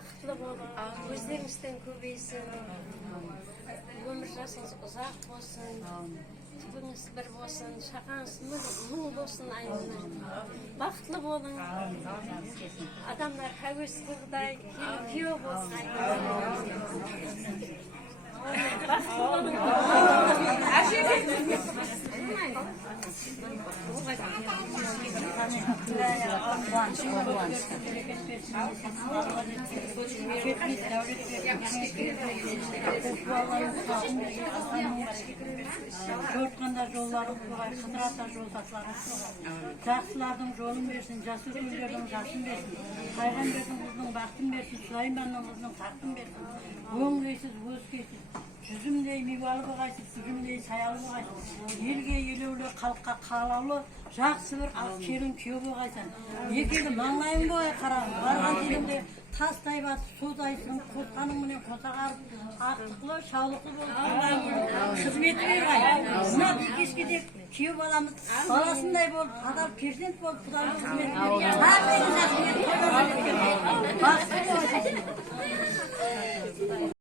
бақытлы болың, өздеріңізден көбейсін, өмір жасыңыз ұзақ болсын, түбіңіз бір болсын, шақаңыз мың болсын айына. Бақытлы болың, адамдар әуестігідай күйеу болсын айына. Бақытлы болың. Жортқанда жоллары болғай, қыдырата жолдасылары болғай. Жақсылардың жолын берсін, жасы үлкендердің жасын берсін. Пайғамбердің қызының бақтын берсін, Сулайманның қызының тақтын берсін. Оң кейсіз, өз кейсіз. Жүзімдей мивалы болғайсыз, жүзімдей саялы болғайсыз. Елге елеулі, халыққа қалаулы, жақсы бір келін күйеу болғайсың. Екелі маңлайың болғай қарағым. Барған жеріңде тастай басып, созайсың, қосқаның менен қосағарып, ақтықлы, шаулықлы болып қызметі берғай. Мына бір кешкеде күйеу баламыз баласындай болып, адал перзент болып, құдалы қызметі берген.